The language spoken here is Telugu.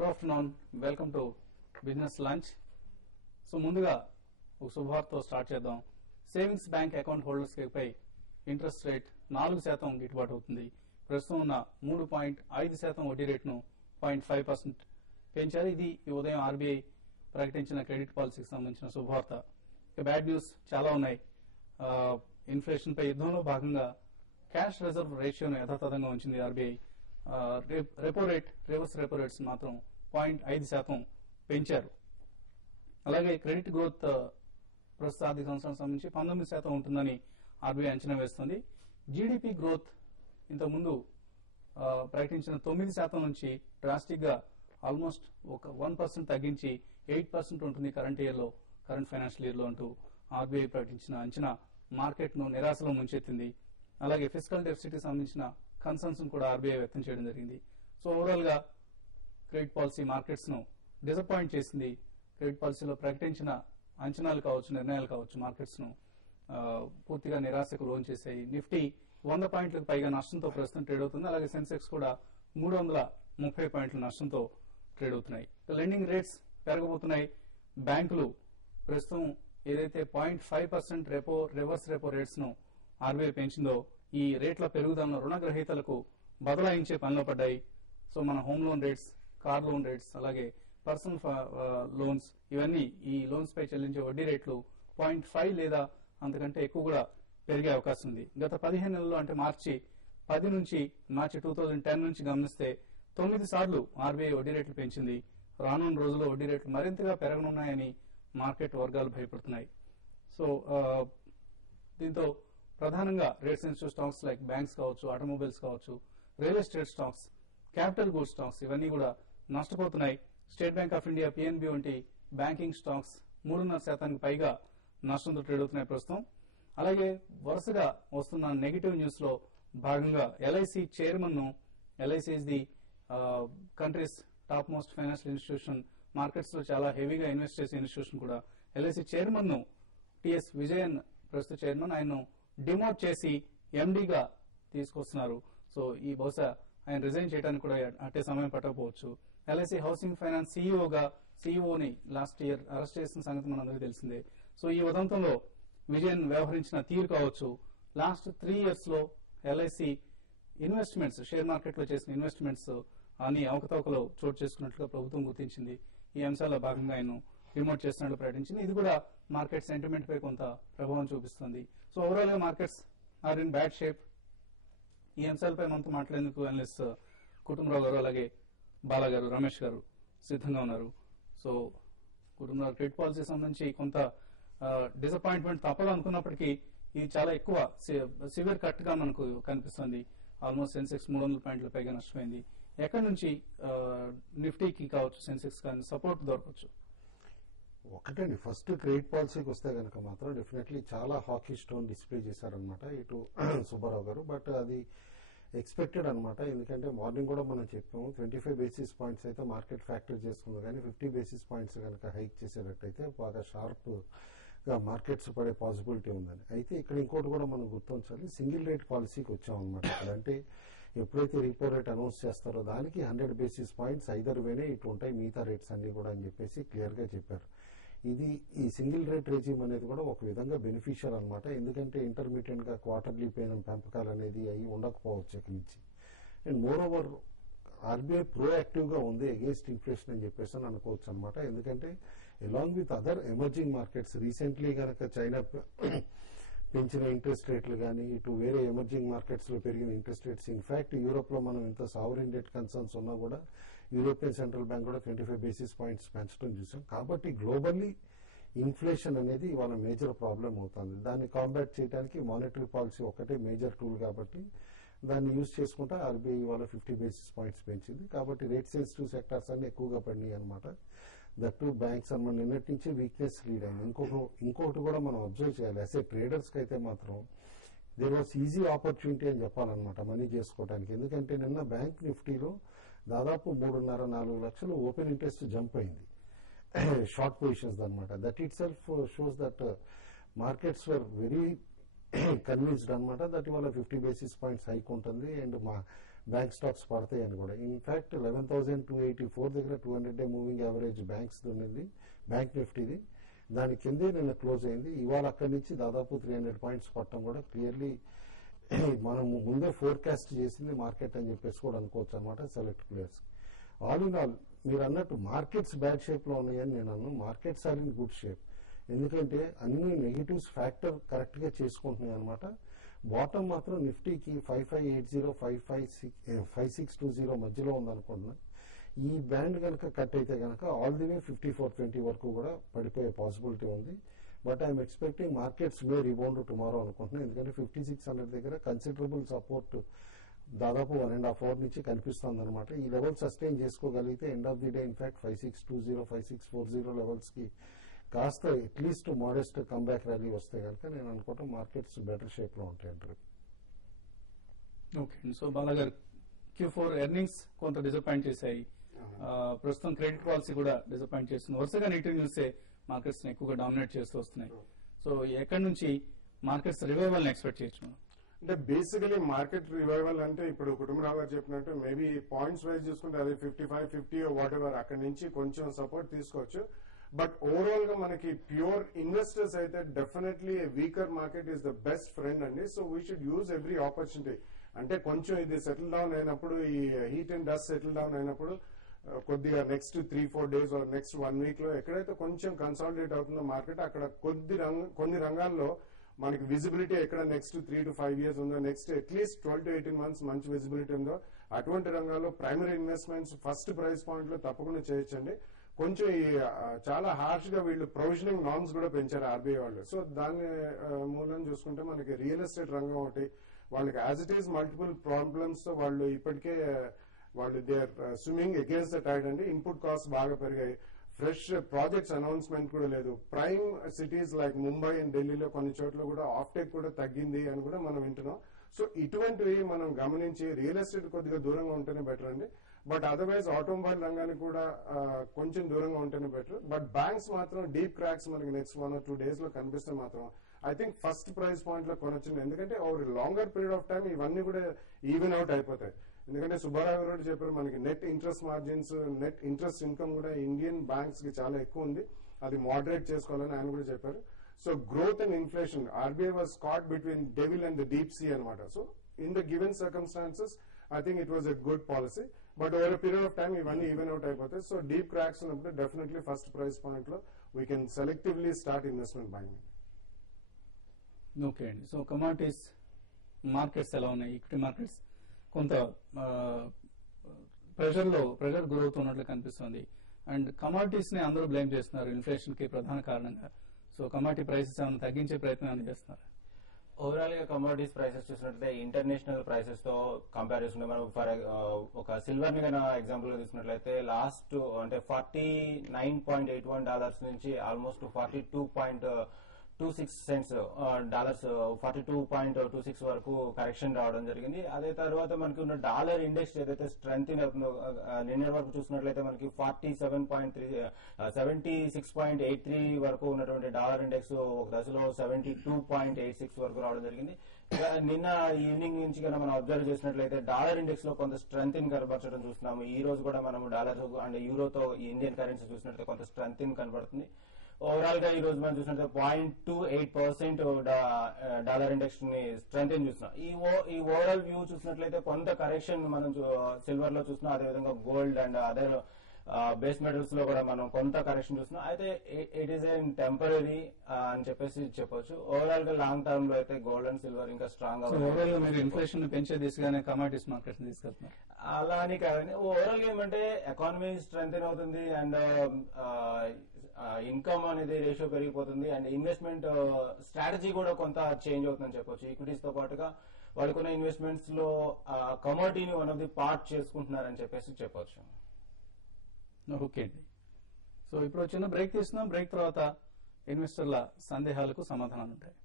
Good afternoon, welcome to business lunch. So ముందుగా ఒక శుభవార్తతో స్టార్ట్ చేద్దాం. సేవింగ్స్ బ్యాంక్ అకౌంట్ హోల్డర్స్ పై ఇంట్రెస్ట్ రేట్ 4% గిట్టుబాటు అవుతుంది. ప్రస్తుతం ఉన్న 3.5% వడ్డీ రేటును 0.5% పెంచారు. ఇది ఈ ఉదయం ఆర్బీఐ ప్రకటించిన క్రెడిట్ పాలసీకి సంబంధించిన శుభవార్త. ఇక బ్యాడ్ న్యూస్ చాలా ఉన్నాయి. ఇన్ఫ్లేషన్ పై యుద్ధంలో భాగంగా క్యాష్ రిజర్వ్ రేషియోను యథాతథంగా ఉంచింది RBI. Repo rate, reverse repo rates మాత్రం 0.5% పెంచారు. అలాగే క్రెడిట్ గ్రోత్ ప్రస్తుత ఆర్థిక సంవత్సరం సంబంధించి 19% ఉంటుందని ఆర్బీఐ అంచనా వేస్తుంది. జీడీపీ గ్రోత్ ఇంతకుముందు ప్రకటించిన 9% నుంచి డ్రాస్టిక్ గా ఆల్మోస్ట్ ఒక 1% తగ్గించి 8% ఉంటుంది కరెంట్ ఫైనాన్షియల్ ఇయర్ లో అంటూ ఆర్బీఐ ప్రకటించిన అంచనా మార్కెట్ ను నిరాశలో ముంచెత్తింది. అలాగే ఫిస్కల్ డెఫిసిట్ కి సంబంధించిన కన్సర్న్స్ కూడా ఆర్బీఐ వ్యక్తం చేయడం జరిగింది. సో ఓవరాల్ గా క్రెడిట్ పాలసీ మార్కెట్స్ ను డిసప్పాయింట్ చేసింది. క్రెడిట్ పాలసీలో ప్రకటించిన అంచనాలు కావచ్చు, నిర్ణయాలు కావచ్చు, మార్కెట్స్ ను పూర్తిగా నిరాశకు లోన్ చేశాయి. నిఫ్టీ 100 పాయింట్లకు పైగా నష్టంతో ప్రస్తుతం ట్రేడ్ అవుతుంది. అలాగే సెన్సెక్స్ కూడా 330 పాయింట్ల నష్టంతో ట్రేడ్ అవుతున్నాయి. లెండింగ్ రేట్స్ పెరగబోతున్నాయి. బ్యాంకులు ప్రస్తుతం ఏదైతే 0.5% రివర్స్ రెపో రేట్స్ ను ఆర్బీఐ పెంచిందో ఈ రేట్ల పెరుగుదలను రుణగ్రహీతలకు బదలాయించే పనిలో పడ్డాయి. సో మన home loan rates, car loan rates, అలాగే పర్సనల్ లోన్స్, ఇవన్నీ ఈ లోన్స్ పై చెల్లించే వడ్డీ రేట్లు 0.5 లేదా అంతకంటే ఎక్కువ కూడా పెరిగే అవకాశం ఉంది. గత 15 నెలల్లో అంటే మార్చి 10 నుంచి మార్చి 2010 నుంచి గమనిస్తే 9 సార్లు ఆర్బీఐ వడ్డీ రేట్లు పెంచింది. రానున్న రోజుల్లో వడ్డీ రేట్లు మరింతగా పెరగనున్నాయని మార్కెట్ వర్గాలు భయపడుతున్నాయి. సో దీంతో ప్రధానంగా rate sensitive stocks like banks కావచ్చు, ఆటోమొబైల్స్ కావచ్చు, real estate stocks, capital goods stocks ఇవన్నీ కూడా నష్టపోతున్నాయి. State Bank of India, PNB వంటి బ్యాంకింగ్ స్టాక్స్ 3.5% పైగా నష్టంతో ట్రేడ్ అవుతున్నాయి ప్రస్తుతం. అలాగే వరుసగా వస్తున్న నెగిటివ్ న్యూస్ లో భాగంగా ఎల్ఐసి చైర్మన్ ను, LIC is the countries top most financial institution, markets లో చాలా హెవీగా ఇన్వెస్ట్ చేసే ఇన్స్టిట్యూషన్ కూడా ఎల్ఐసి చైర్మన్ ను టిఎస్ విజయన్ ప్రస్తుత చైర్మన్, ఆయన డిమోట్ చేసి ఎండీగా తీసుకొస్తున్నారు. సో ఈ బహుశా ఆయన రిజైన్ చేయడానికి కూడా అట్టే సమయం పట్టకపోవచ్చు. ఎల్ఐసి హౌసింగ్ ఫైనాన్స్ సీఈఓని లాస్ట్ ఇయర్ అరెస్ట్ చేసిన సంగతి మనందరికీ తెలిసిందే. సో ఈ ఉదంతంలో విజయన్ వ్యవహరించిన తీరు కావచ్చు, లాస్ట్ 3 years లో ఎల్ఐసి ఇన్వెస్ట్మెంట్స్, షేర్ మార్కెట్ లో చేసిన ఇన్వెస్ట్మెంట్స్ అన్ని అవకతవకలు చోటు చేసుకున్నట్లుగా ప్రభుత్వం గుర్తించింది. ఈ అంశాల్లో భాగంగా ఆయన రిమోట్ చేస్తున్నట్లు ప్రకటించింది. ఇది కూడా మార్కెట్ సెంటిమెంట్ పై కొంత ప్రభావం చూపిస్తుంది. సో ఓవరాల్ గా markets are in bad shape. ఈ అంశాలపై మనతో మాట్లాడేందుకు అనలిస్ట్ కుటుంబరావు గారు, అలాగే బాలా గారు, రమేష్ గారు సిద్ధంగా ఉన్నారు. సో కుటుంబరావు, క్రెడిట్ పాలసీ సంబంధించి కొంత డిసప్పాయింట్మెంట్ తప్పదు అనుకున్నప్పటికీ ఇది చాలా ఎక్కువ సివియర్ కట్ గా మనకు కనిపిస్తుంది. ఆల్మోస్ట్ సెన్సెక్స్ 300 పాయింట్ల పైగా నష్టమైంది. ఎక్కడి నుంచి నిఫ్టీకి కావచ్చు, సెన్సెక్స్ కానీ సపోర్ట్ దొరకవచ్చు? ఒకటండి, ఫస్ట్ క్రెడిట్ పాలసీకి వస్తే కనుక మాత్రం డెఫినెట్లీ చాలా హాకీ స్టోన్ డిస్ప్లే చేశారనమాట ఇటు సుబ్బారావు గారు. బట్ అది ఎక్స్పెక్టెడ్ అనమాట. ఎందుకంటే మార్నింగ్ కూడా మనం చెప్పాము 25 basis points అయితే మార్కెట్ ఫ్యాక్టర్ చేసుకుంది, కానీ 50 basis points కనుక హైక్ చేసేటట్టయితే బాగా షార్ప్ గా మార్కెట్స్ పడే పాసిబిలిటీ ఉందని. అయితే ఇక్కడ ఇంకోటి కూడా మనం గుర్తించాలి, సింగిల్ రేట్ పాలసీకి వచ్చామన్నమాట. అంటే ఎప్పుడైతే రిపో రేట్ అనౌన్స్ చేస్తారో దానికి 100 basis points ఐదర్ వేనే ఇటు ఉంటాయి, మిగతా రేట్స్ అన్ని కూడా అని చెప్పేసి క్లియర్ గా చెప్పారు. ఈ సింగిల్ రేట్ రెజీమ్ అనేది కూడా ఒక విధంగా బెనిఫిషియల్ అనమాట. ఎందుకంటే ఇంటర్మీడియట్ గా క్వార్టర్లీ పెంపకాలు అనేది అవి ఉండకపోవచ్చు ఇక్కడి నుంచి. And more over RBI proactive గా ఉంది అగేన్స్ట్ ఇన్ఫ్లేషన్ అని చెప్పేసి అని అనుకోవచ్చు అనమాట. ఎందుకంటే along with other emerging markets recently కనుక చైనా పెంచిన ఇంట్రెస్ట్ రేట్లు కానీ, ఇటు వేరే ఎమర్జింగ్ మార్కెట్స్ లో పెరిగిన ఇంట్రెస్ట్ రేట్స్, ఇన్ఫాక్ట్ యూరోప్ లో మనం ఇంత సావరిన్ డెట్ కన్సర్న్స్ ఉన్నా కూడా యూరోపియన్ సెంట్రల్ బ్యాంక్ కూడా 25 basis points పెంచడం చూసాం. కాబట్టి గ్లోబల్లీ ఇన్ఫ్లేషన్ అనేది ఇవాళ మేజర్ ప్రాబ్లం అవుతుంది. దాన్ని కాంబాట్ చేయడానికి మానిటరీ పాలసీ ఒకటే మేజర్ టూల్ కాబట్టి దాన్ని యూజ్ చేసుకుంటా ఆర్బీఐ ఇవాళ 50 basis points పెంచింది. కాబట్టి రేట్ సెన్సిటివ్ సెక్టార్స్ అన్ని ఎక్కువగా పడినాయి అనమాట. దట్టు బ్యాంక్స్ అన్నమాట నిన్నటి నుంచి వీక్నెస్ లీడ్ అయింది. ఇంకొకటి కూడా మనం అబ్జర్వ్ చేయాలి, అసే ట్రేడర్స్ కి అయితే మాత్రం దేర్ వాస్ ఈజీ ఆపర్చునిటీ అని చెప్పాలన్నమాట మనీ చేసుకోవడానికి. ఎందుకంటే నిన్న బ్యాంక్ నిఫ్టీలో దాదాపు 3.5-4 లక్షలు ఓపెన్ ఇంట్రెస్ట్ జంప్ అయింది షార్ట్ పొజిషన్స్ అనమాట. That it self shows that markets were very convinced అనమాట దట్ ఇవాళ 50 basis points హైక్ ఉంటుంది. అండ్ బ్యాంక్ స్టాక్స్ పడతాయని కూడా. ఇన్ఫాక్ట్ 11,284 దగ్గర 200-డే మూవింగ్ యావరేజ్ బ్యాంక్స్ ఉన్నది, బ్యాంక్ నిఫ్టీది. దాని కిందే నిన్న క్లోజ్ అయింది. ఇవాళ అక్కడి నుంచి దాదాపు 300 పాయింట్స్ పట్టడం కూడా క్లియర్లీ మనం ముందే ఫోర్కాస్ట్ చేసింది మార్కెట్ అని చెప్పేసి కూడా అనుకోవచ్చు అనమాట select players. All in all మీరు అన్నట్టు మార్కెట్స్ బ్యాడ్ షేప్ లో ఉన్నాయని నేను అన్నాను. Markets are in good shape. ఎందుకంటే అన్ని నెగిటివ్స్ ఫ్యాక్టర్ కరెక్ట్ గా చేసుకుంటున్నాయి అనమాట. బాటమ్ మాత్రం నిఫ్టీకి 5580 5620 మధ్యలో ఉందనుకుంటున్నా. ఈ బ్యాండ్ కనుక కట్ అయితే కనుక ఆల్ ది వే 5420 వరకు కూడా పడిపోయే పాసిబిలిటీ ఉంది. But I'm expecting markets May rebound tomorrow అనుకుంటున్నాను. ఎందుకంటే 5600 దగ్గర కన్సిడరబుల్ సపోర్ట్ దాదాపు 1.5 అవర్ నుంచి కనిపిస్తుంది అనమాట. ఈ లెవెల్ సస్టైన్ చేసుకోగలిగితే end of the day in fact 5620 5640 levels కి కాస్త అట్లీస్ట్ మోడెస్ట్ కమ్బ్యాక్ ర్యాలీ వస్తే కనుక నేను అనుకోవటం మార్కెట్స్ బెటర్ షేప్ లో ఉంటాయంటారు. ఓకే, సో బాలాగారు Q4 ఎర్నింగ్స్ కొంత డిసప్పాయింట్ చేశాయి. ప్రస్తుతం క్రెడిట్ పాలసీ కూడా డిసప్పాయింట్ చేస్తుంది. వరుసగా నెగిటివ్ న్యూసే మార్కెట్స్ ఎక్కువగా డామినేట్ చేస్తూ వస్తున్నాయి. సో ఎక్కడి నుంచి మార్కెట్స్ రివైవల్ ఎక్స్పెక్ట్ చేయొచ్చు? అంటే బేసికలీ మార్కెట్ రివైవల్ అంటే ఇప్పుడు కుటుంబరావు గారు చెప్పినట్టు మేబీ పాయింట్స్ వైజ్ చూసుకుంటే అది 55, 50 వాట్ ఎవర్ అక్కడి నుంచి కొంచెం సపోర్ట్ తీసుకోవచ్చు. బట్ ఓవరాల్ గా మనకి ప్యూర్ ఇన్వెస్టర్స్ అయితే definitely weaker market is the best friend అండి. So we should use every opportunity. అంటే కొంచెం ఇది సెటిల్ డౌన్ అయినప్పుడు, ఈ heat and dust settle down అయినప్పుడు కొద్దిగా నెక్స్ట్ 3-4 డేస్ నెక్స్ట్ 1 వీక్ లో ఎక్కడైతే కొంచెం కన్సాలిడేట్ అవుతుందో మార్కెట్, అక్కడ కొన్ని రంగాల్లో మనకి విజిబిలిటీ ఎక్కడ నెక్స్ట్ 3 to 5 years ఉందో, నెక్స్ట్ అట్లీస్ట్ 12 to 18 months మంచి విజిబిలిటీ ఉందో అటువంటి రంగాల్లో primary investments first price point లో తప్పకుండా చేయొచ్చండి. కొంచెం చాలా హార్ష్ గా వీళ్ళు ప్రొవిజనింగ్ నార్మ్స్ కూడా పెంచారు ఆర్బీఐ వాళ్ళు. సో దాని మూలం చూసుకుంటే మనకి రియల్ ఎస్టేట్ రంగం ఒకటి, వాళ్ళకి as it is multiple problems తో వాళ్ళు ఇప్పటికే they are swimming against the tide అండి. ఇన్పుట్ కాస్ట్ బాగా పెరిగాయి. ఫ్రెష్ ప్రాజెక్ట్స్ అనౌన్స్మెంట్ కూడా లేదు. Prime cities like Mumbai and ఢిల్లీలో కొన్ని చోట్ల కూడా ఆఫ్ టేక్ కూడా తగ్గింది అని కూడా మనం వింటున్నాం. సో ఇటువంటివి మనం గమనించి రియల్ ఎస్టేట్ కొద్దిగా దూరంగా ఉంటేనే బెటర్ అండి. బట్ అదర్వైజ్ ఆటోమొబైల్ రంగానికి కూడా కొంచెం దూరంగా ఉంటేనే బెటర్. బట్ బ్యాంక్స్ మాత్రం డీప్ క్రాక్స్ మనకి నెక్స్ట్ 1 or 2 days లో కనిపిస్తే మాత్రం I think first price point లో కొనొచ్చు. ఎందుకంటే over longer period of time ఇవన్నీ కూడా ఈవెన్ అవుట్ అయిపోతాయి. ఎందుకంటే సుబ్బారావు గారు చెప్పారు మనకి net interest margins, net interest income కూడా ఇండియన్ బ్యాంక్స్ కి చాలా ఎక్కువ ఉంది, అది మోడరేట్ చేసుకోవాలని ఆయన కూడా చెప్పారు. So growth and inflation, RBI was caught between devil and the deep sea అనమాట. So in the given circumstances I think it was a good policy. But over period of time ఇవన్నీ ఈవెన్ అవుట్ అయిపోతాయి. సో డీప్ క్రాక్స్ ఉన్నప్పుడు డెఫినెట్లీ ఫస్ట్ ప్రైస్ పాయింట్ లో we can selectively start investment buying. Okay అండి, సో కమాడిటీస్ మార్కెట్స్ ఎలా ఉన్నాయి? ఈక్విటీ మార్కెట్స్ కొంత ప్రెషర్ గురవుతున్నట్లు కనిపిస్తుంది. అండ్ కమాడిటీస్ ని అందరూ బ్లేమ్ చేస్తున్నారు ఇన్ఫ్లేషన్ కి ప్రధాన కారణంగా. సో కమాడిటీ ప్రైసెస్ ఏమైనా తగ్గించే ప్రయత్నం చేస్తున్నారు? ఓవరాల్ గా కమోడిటీస్ ప్రైసెస్ చూసినట్లయితే ఇంటర్నేషనల్ ప్రైసెస్ తో కంపేర్ చేసుకుంటే మనం ఒక సిల్వర్ ని కన్నా ఎగ్జాంపుల్ గా తీసుకున్నట్లయితే లాస్ట్ అంటే $49.81 నుంచి ఆల్మోస్ట్ 42.26 cents డాలర్స్ 42.26 వరకు కరెక్షన్ రావడం జరిగింది. అదే తర్వాత మనకి ఉన్న డాలర్ ఇండెక్స్ ఏదైతే స్ట్రెంగ్ అవుతుందో నిన్న వరకు చూసినట్లయితే మనకి 76.83 వరకు ఉన్నటువంటి డాలర్ ఇండెక్స్ ఒక దశలో 72.86 వరకు రావడం జరిగింది. నిన్న ఈవినింగ్ నుంచి కన్నా మనం అబ్జర్వ్ చేసినట్లయితే డాలర్ ఇండెక్స్ లో కొంత స్ట్రెంగ్ కనబరచడం చూస్తున్నాము. ఈ రోజు కూడా మనము డాలర్ అండ్ యూరోతో ఇండియన్ కరెన్సీ చూసినట్లయితే కొంత స్ట్రెంగ్ కనబడుతుంది. ఓవరాల్ గా ఈ రోజు మనం చూసినట్లయితే 0.28% డాలర్ ఇండెక్స్ ని స్ట్రెంగ్ చూస్తున్నాం. ఈ ఓవరాల్ వ్యూ చూసినట్లయితే కొంత కరెక్షన్ మనం సిల్వర్ లో చూస్తున్నాం, అదేవిధంగా gold and other base metals లో కూడా మనం కొంత కరెక్షన్ చూస్తున్నాం. అయితే ఇట్ ఈస్ ఎన్ టెంపరీ అని చెప్పేసి చెప్పొచ్చు. ఓవరాల్ గా లాంగ్ టర్మ్ లో అయితే గోల్డ్ అండ్ సిల్వర్ ఇంకా స్ట్రాంగ్ గా ఇన్ఫ్లేషన్ పెంచే దిశగానే కమాడిటీస్ మార్కెట్స్ తీసుకెళ్తున్నారు. అలా అని కాదండి, ఓవరాల్ గా ఏమంటే ఎకానమీ స్ట్రెంగ్ అవుతుంది అండ్ ఇన్కమ్ అనేది రేషియో పెరిగిపోతుంది అండ్ ఇన్వెస్ట్మెంట్ స్ట్రాటజీ కూడా కొంత చేంజ్ అవుతుందని చెప్పొచ్చు. ఈక్విటీస్ తో పాటుగా వాళ్ళకున్న ఇన్వెస్ట్మెంట్స్ లో కమోడిటీని వన్ ఆఫ్ ది పార్ట్ చేసుకుంటున్నారని చెప్పేసి చెప్పొచ్చు. ఓకే అండి, సో ఇప్పుడు చిన్న బ్రేక్ తీసుకున్నాం. బ్రేక్ తర్వాత ఇన్వెస్టర్ల సందేహాలకు సమాధానాలు ఉంటాయి.